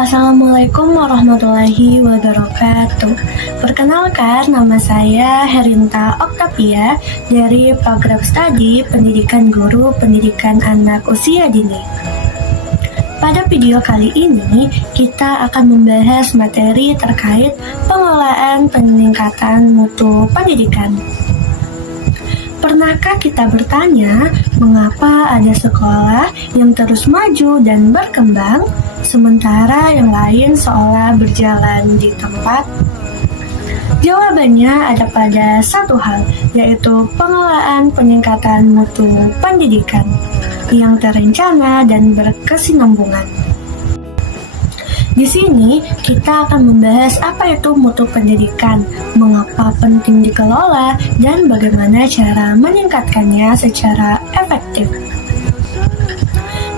Assalamualaikum warahmatullahi wabarakatuh. Perkenalkan, nama saya Herinta Oktavia dari Program Studi Pendidikan Guru Pendidikan Anak Usia Dini. Pada video kali ini, kita akan membahas materi terkait pengelolaan peningkatan mutu pendidikan. Pernahkah kita bertanya, mengapa ada sekolah yang terus maju dan berkembang, sementara yang lain seolah berjalan di tempat? Jawabannya ada pada satu hal, yaitu pengelolaan peningkatan mutu pendidikan yang terencana dan berkesinambungan. Di sini kita akan membahas apa itu mutu pendidikan, mengapa penting dikelola, dan bagaimana cara meningkatkannya secara efektif.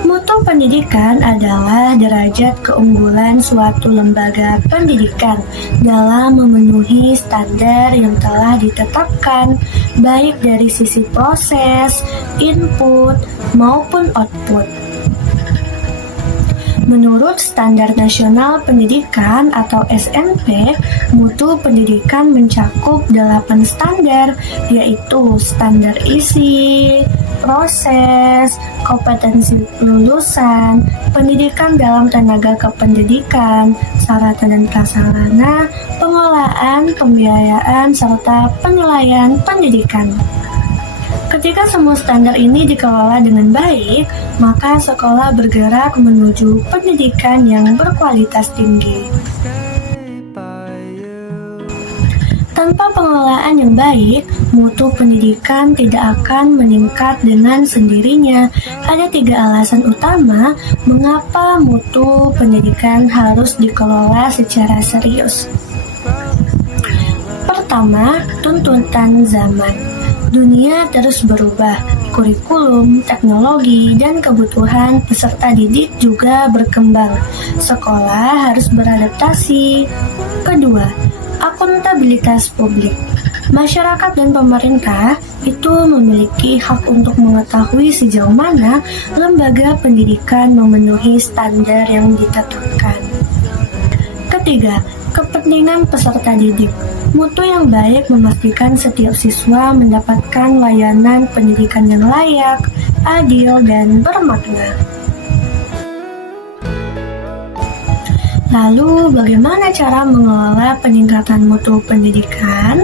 Mutu pendidikan adalah derajat keunggulan suatu lembaga pendidikan dalam memenuhi standar yang telah ditetapkan, baik dari sisi proses, input, maupun output. Menurut Standar Nasional Pendidikan atau SNP, mutu pendidikan mencakup 8 standar, yaitu standar isi, proses, kompetensi lulusan, pendidikan dalam tenaga kependidikan, sarana dan prasarana, pengelolaan, pembiayaan, serta penilaian pendidikan. Ketika semua standar ini dikelola dengan baik, maka sekolah bergerak menuju pendidikan yang berkualitas tinggi. Tanpa pengelolaan yang baik, mutu pendidikan tidak akan meningkat dengan sendirinya. Ada 3 alasan utama mengapa mutu pendidikan harus dikelola secara serius. Pertama, tuntutan zaman. Dunia terus berubah, kurikulum, teknologi, dan kebutuhan peserta didik juga berkembang. Sekolah harus beradaptasi. Kedua, akuntabilitas publik. Masyarakat dan pemerintah itu memiliki hak untuk mengetahui sejauh mana lembaga pendidikan memenuhi standar yang ditetapkan. Ketiga, kepentingan peserta didik. Mutu yang baik memastikan setiap siswa mendapatkan layanan pendidikan yang layak, adil, dan bermakna. Lalu, bagaimana cara mengelola peningkatan mutu pendidikan?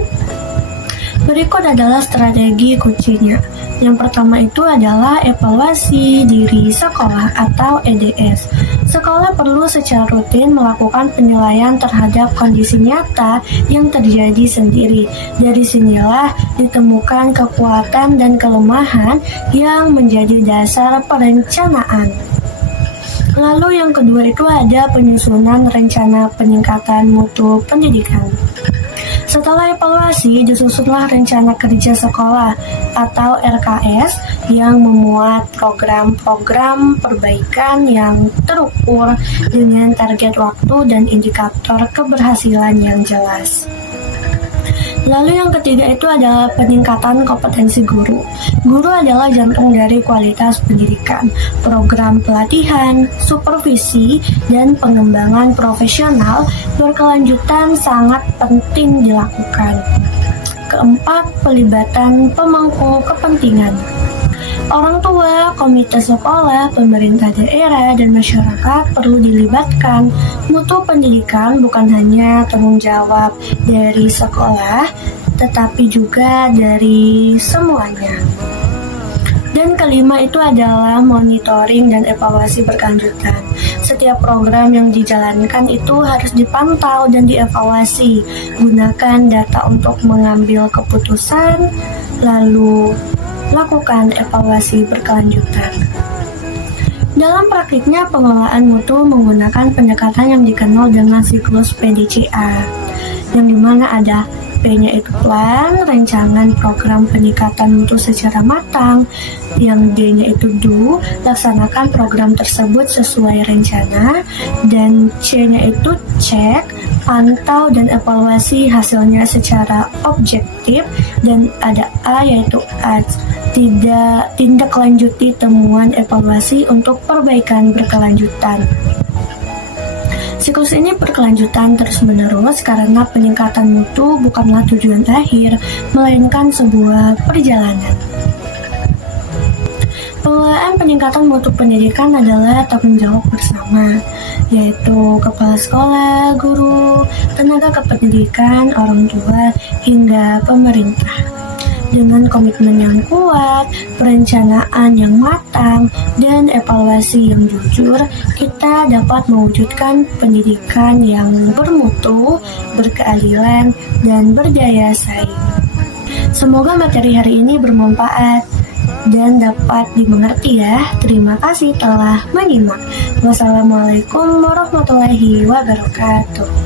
Berikut adalah strategi kuncinya. Yang pertama itu adalah evaluasi diri sekolah atau EDS. Sekolah perlu secara rutin melakukan penilaian terhadap kondisi nyata yang terjadi sendiri. Dari sinilah ditemukan kekuatan dan kelemahan yang menjadi dasar perencanaan. Lalu yang kedua itu ada penyusunan rencana peningkatan mutu pendidikan. Setelah evaluasi, disusunlah rencana kerja sekolah atau RKS yang memuat program-program perbaikan yang terukur dengan target waktu dan indikator keberhasilan yang jelas. Lalu yang ketiga itu adalah peningkatan kompetensi guru. Guru adalah jantung dari kualitas pendidikan. Program pelatihan, supervisi, dan pengembangan profesional berkelanjutan sangat penting dilakukan. Keempat, pelibatan pemangku kepentingan. Orang tua, komite sekolah, pemerintah daerah, dan masyarakat perlu dilibatkan. Mutu pendidikan bukan hanya tanggung jawab dari sekolah, tetapi juga dari semuanya. Dan kelima itu adalah monitoring dan evaluasi berkelanjutan. Setiap program yang dijalankan itu harus dipantau dan dievaluasi. Gunakan data untuk mengambil keputusan, lalu lakukan evaluasi berkelanjutan. Dalam praktiknya, pengelolaan mutu menggunakan pendekatan yang dikenal dengan siklus PDCA, yang dimana ada P-nya itu plan, rancangan program peningkatan mutu secara matang, yang D-nya itu do, laksanakan program tersebut sesuai rencana, dan C-nya itu cek, pantau dan evaluasi hasilnya secara objektif, dan ada A yaitu ads, tindak lanjuti temuan evaluasi untuk perbaikan berkelanjutan. Siklus ini berkelanjutan terus-menerus karena peningkatan mutu bukanlah tujuan akhir, melainkan sebuah perjalanan. Pengelolaan peningkatan mutu pendidikan adalah tanggung jawab bersama, yaitu kepala sekolah, guru, tenaga kependidikan, orang tua, hingga pemerintah. Dengan komitmen yang kuat, perencanaan yang matang, dan evaluasi yang jujur, kita dapat mewujudkan pendidikan yang bermutu, berkeadilan, dan berdaya saing. Semoga materi hari ini bermanfaat dan dapat dimengerti ya. Terima kasih telah menyimak. Wassalamualaikum warahmatullahi wabarakatuh.